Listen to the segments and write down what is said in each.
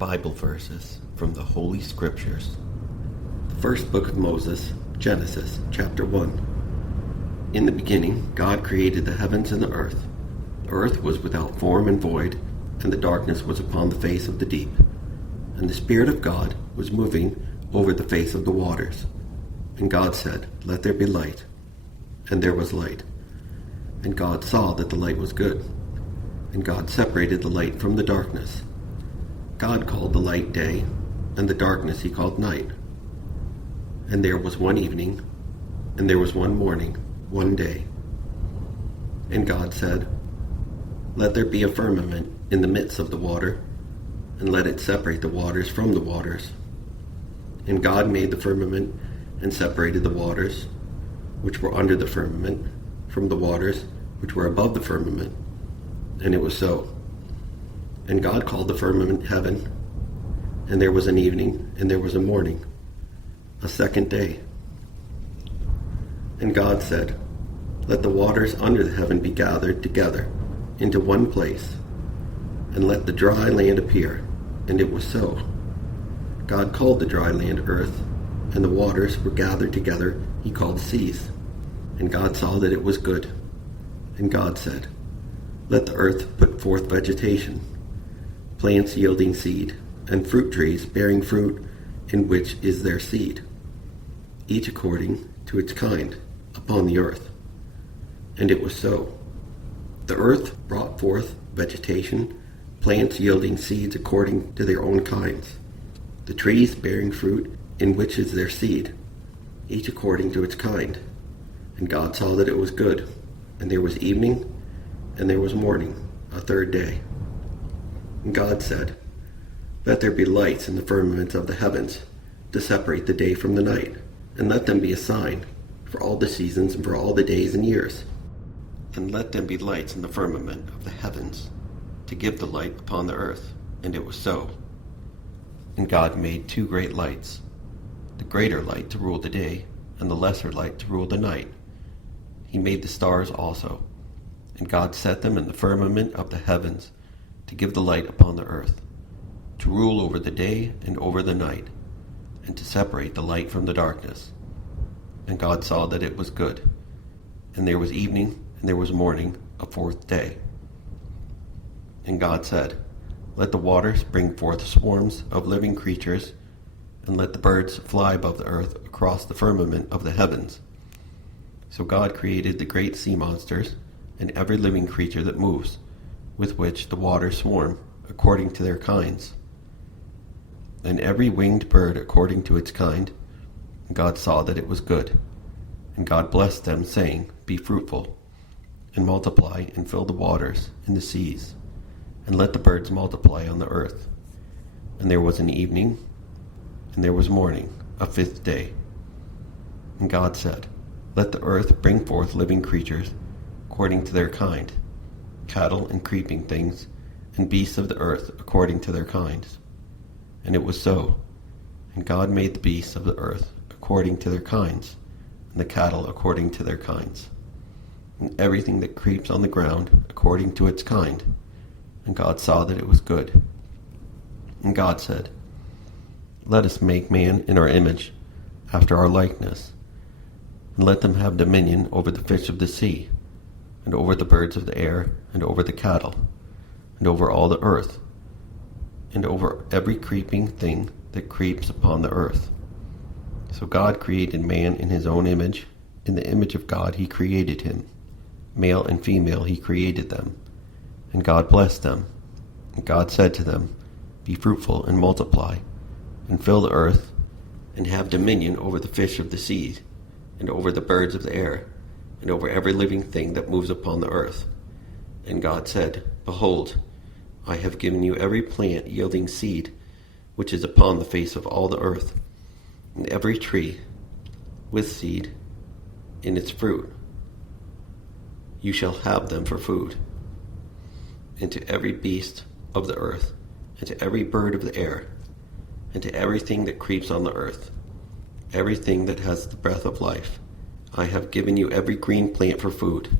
Bible verses from the Holy Scriptures. The first book of Moses, Genesis, chapter 1. In the beginning, God created the heavens and the earth. The earth was without form and void, and the darkness was upon the face of the deep. And the Spirit of God was moving over the face of the waters. And God said, "Let there be light." And there was light. And God saw that the light was good. And God separated the light from the darkness. God called the light day, and the darkness he called night. And there was one evening, and there was one morning, one day. And God said, "Let there be a firmament in the midst of the water, and let it separate the waters from the waters." And God made the firmament and separated the waters, which were under the firmament, from the waters which were above the firmament. And it was so. And God called the firmament heaven. And there was an evening, and there was a morning, a second day. And God said, "Let the waters under the heaven be gathered together into one place, and let the dry land appear." And it was so. God called the dry land earth, and the waters were gathered together he called seas. And God saw that it was good. And God said, "Let the earth put forth vegetation, plants yielding seed, and fruit trees bearing fruit in which is their seed, each according to its kind, upon the earth." And it was so. The earth brought forth vegetation, plants yielding seeds according to their own kinds, the trees bearing fruit in which is their seed, each according to its kind. And God saw that it was good. And there was evening, and there was morning, a third day. And God said, "Let there be lights in the firmament of the heavens, to separate the day from the night, and let them be a sign for all the seasons and for all the days and years. And let them be lights in the firmament of the heavens, to give the light upon the earth." And it was so. And God made two great lights, the greater light to rule the day, and the lesser light to rule the night. He made the stars also. And God set them in the firmament of the heavens, to give the light upon the earth, to rule over the day and over the night, and to separate the light from the darkness. And God saw that it was good. And there was evening, and there was morning, a fourth day. And God said, "Let the waters bring forth swarms of living creatures, and let the birds fly above the earth across the firmament of the heavens." So God created the great sea monsters, and every living creature that moves, with which the waters swarm, according to their kinds, and every winged bird according to its kind. And God saw that it was good. And God blessed them, saying, "Be fruitful, and multiply, and fill the waters in the seas, and let the birds multiply on the earth." And there was an evening, and there was morning, a fifth day. And God said, "Let the earth bring forth living creatures, according to their kind, cattle and creeping things, and beasts of the earth according to their kinds." And it was so. And God made the beasts of the earth according to their kinds, and the cattle according to their kinds, and everything that creeps on the ground according to its kind. And God saw that it was good. And God said, "Let us make man in our image, after our likeness, and let them have dominion over the fish of the sea, and over the birds of the air, and over the cattle, and over all the earth, and over every creeping thing that creeps upon the earth." So God created man in his own image. In the image of God he created him. Male and female he created them. And God blessed them. And God said to them, "Be fruitful and multiply, and fill the earth, and have dominion over the fish of the sea, and over the birds of the air, and over every living thing that moves upon the earth." And God said, "Behold, I have given you every plant yielding seed, which is upon the face of all the earth, and every tree with seed in its fruit. You shall have them for food. And to every beast of the earth, and to every bird of the air, and to everything that creeps on the earth, everything that has the breath of life, I have given you every green plant for food."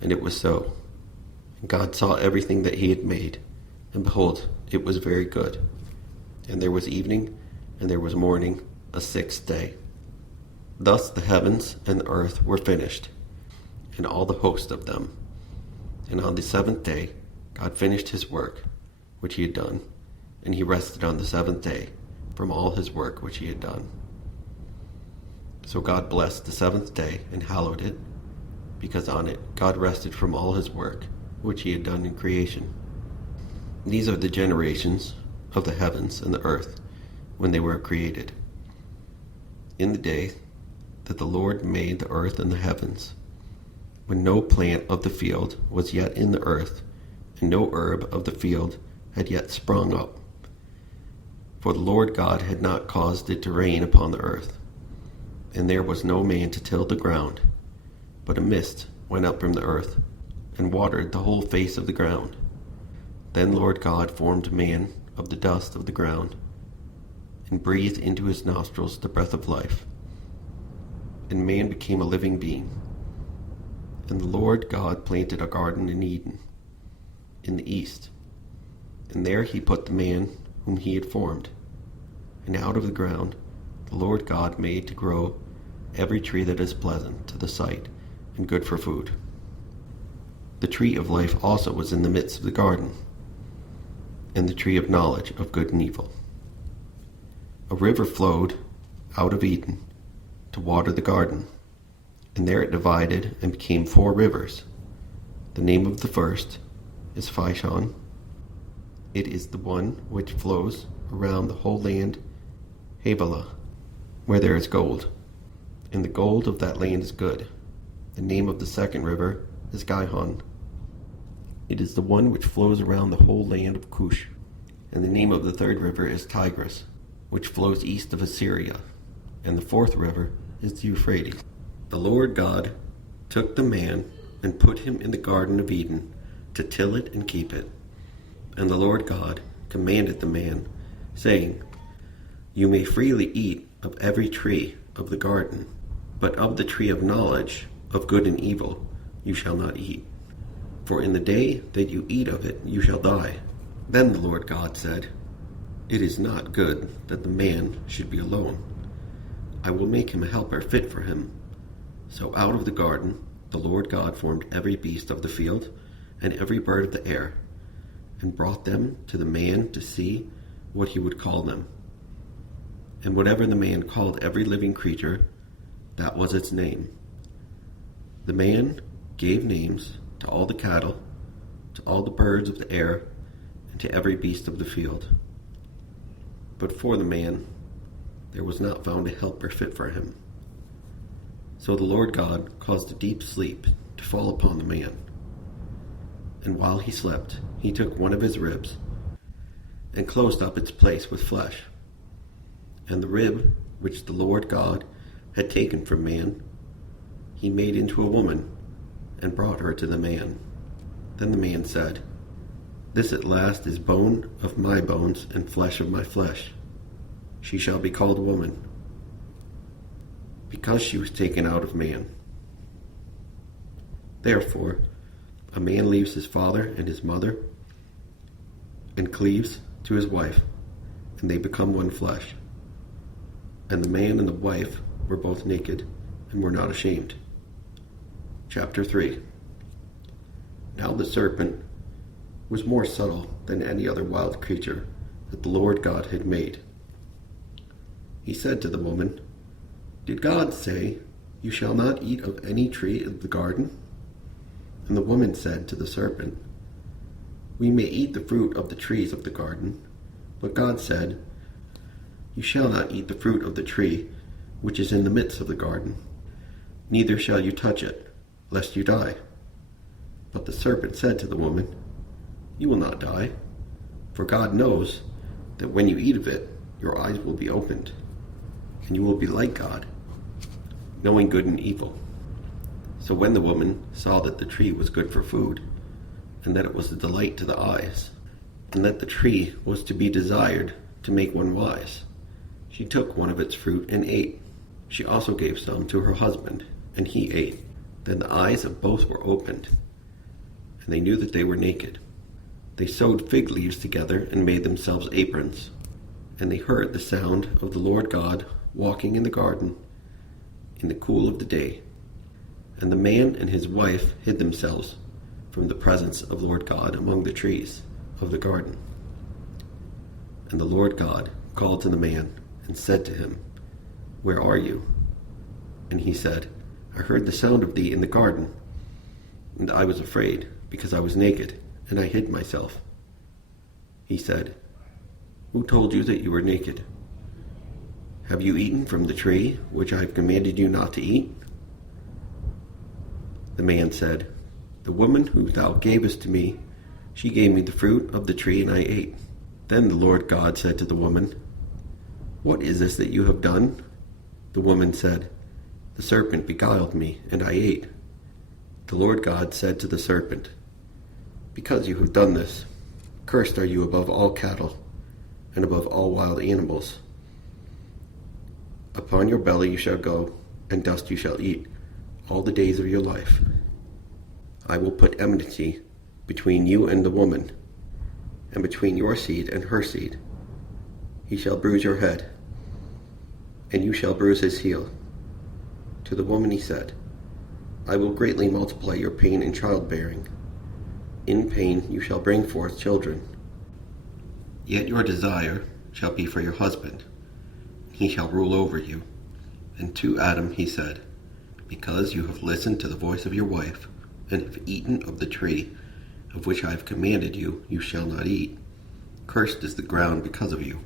And it was so. And God saw everything that he had made, and behold, it was very good. And there was evening, and there was morning, a sixth day. Thus the heavens and the earth were finished, and all the host of them. And on the seventh day God finished his work which he had done, and he rested on the seventh day from all his work which he had done. So God blessed the seventh day and hallowed it, because on it God rested from all his work which he had done in creation. These are the generations of the heavens and the earth when they were created. In the day that the Lord made the earth and the heavens, when no plant of the field was yet in the earth, and no herb of the field had yet sprung up. For the Lord God had not caused it to rain upon the earth, and there was no man to till the ground, but a mist went up from the earth, and watered the whole face of the ground. Then Lord God formed man of the dust of the ground, and breathed into his nostrils the breath of life, and man became a living being. And the Lord God planted a garden in Eden, in the east, and there he put the man whom he had formed. And out of the ground the Lord God made to grow every tree that is pleasant to the sight and good for food. The tree of life also was in the midst of the garden, and the tree of knowledge of good and evil. A river flowed out of Eden to water the garden, and there it divided and became 4 rivers. The name of the first is Pishon. It is the one which flows around the whole land, Havilah, where there is gold, and the gold of that land is good. The name of the second river is Gihon. It is the one which flows around the whole land of Cush. And the name of the third river is Tigris, which flows east of Assyria. And the fourth river is the Euphrates. The Lord God took the man and put him in the Garden of Eden to till it and keep it. And the Lord God commanded the man, saying, You may freely eat of every tree of the garden, but of the tree of knowledge of good and evil you shall not eat. For in the day that you eat of it you shall die. Then the Lord God said, It is not good that the man should be alone. I will make him a helper fit for him. So out of the garden the Lord God formed every beast of the field and every bird of the air, and brought them to the man to see what he would call them. And whatever the man called every living creature, that was its name. The man gave names to all the cattle, to all the birds of the air, and to every beast of the field. But for the man there was not found a helper fit for him. So the Lord God caused a deep sleep to fall upon the man. And while he slept, he took one of his ribs and closed up its place with flesh. And the rib which the Lord God had taken from man, he made into a woman and brought her to the man. Then the man said, This at last is bone of my bones and flesh of my flesh. She shall be called woman, because she was taken out of man. Therefore, a man leaves his father and his mother, and cleaves to his wife, and they become one flesh. And the man and the wife were both naked, and were not ashamed. Chapter 3. Now the serpent was more subtle than any other wild creature that the Lord God had made. He said to the woman, Did God say, You shall not eat of any tree of the garden? And the woman said to the serpent, We may eat the fruit of the trees of the garden, but God said, You shall not eat the fruit of the tree which is in the midst of the garden, neither shall you touch it, lest you die. But the serpent said to the woman, You will not die, for God knows that when you eat of it, your eyes will be opened, and you will be like God, knowing good and evil. So when the woman saw that the tree was good for food, and that it was a delight to the eyes, and that the tree was to be desired to make one wise, she took one of its fruit and ate. She also gave some to her husband, and he ate. Then the eyes of both were opened, and they knew that they were naked. They sewed fig leaves together and made themselves aprons. And they heard the sound of the Lord God walking in the garden in the cool of the day. And the man and his wife hid themselves from the presence of Lord God among the trees of the garden. And the Lord God called to the man and said to him, Where are you? And he said, I heard the sound of thee in the garden, and I was afraid, because I was naked, and I hid myself. He said, Who told you that you were naked? Have you eaten from the tree which I have commanded you not to eat? The man said, The woman whom thou gavest to me, she gave me the fruit of the tree, and I ate. Then the Lord God said to the woman, What is this that you have done? The woman said, The serpent beguiled me, and I ate. The Lord God said to the serpent, Because you have done this, cursed are you above all cattle, and above all wild animals. Upon your belly you shall go, and dust you shall eat all the days of your life. I will put enmity between you and the woman, and between your seed and her seed. He shall bruise your head, and you shall bruise his heel. To the woman he said, I will greatly multiply your pain in childbearing. In pain you shall bring forth children. Yet your desire shall be for your husband. He shall rule over you. And to Adam he said, Because you have listened to the voice of your wife, and have eaten of the tree of which I have commanded you, you shall not eat. Cursed is the ground because of you.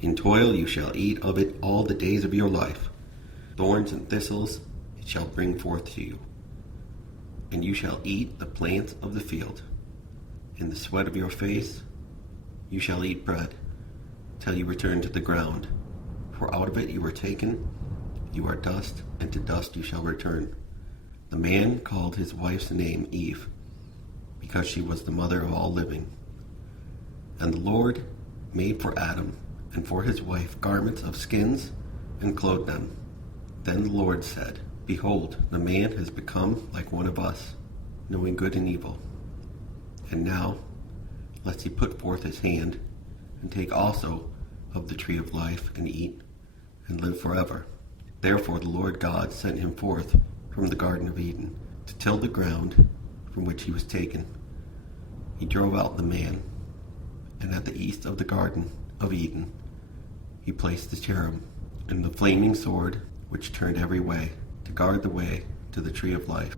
In toil you shall eat of it all the days of your life. Thorns and thistles it shall bring forth to you. And you shall eat the plants of the field. In the sweat of your face you shall eat bread, till you return to the ground. For out of it you were taken, you are dust, and to dust you shall return. The man called his wife's name Eve, because she was the mother of all living. And the Lord made for Adam and for his wife garments of skins, and clothed them. Then the Lord said, Behold, the man has become like one of us, knowing good and evil. And now, lest he put forth his hand, and take also of the tree of life, and eat, and live forever. Therefore the Lord God sent him forth from the Garden of Eden, to till the ground from which he was taken. He drove out the man, and at the east of the Garden of Eden he placed the cherub, and the flaming sword which turned every way, to guard the way to the tree of life.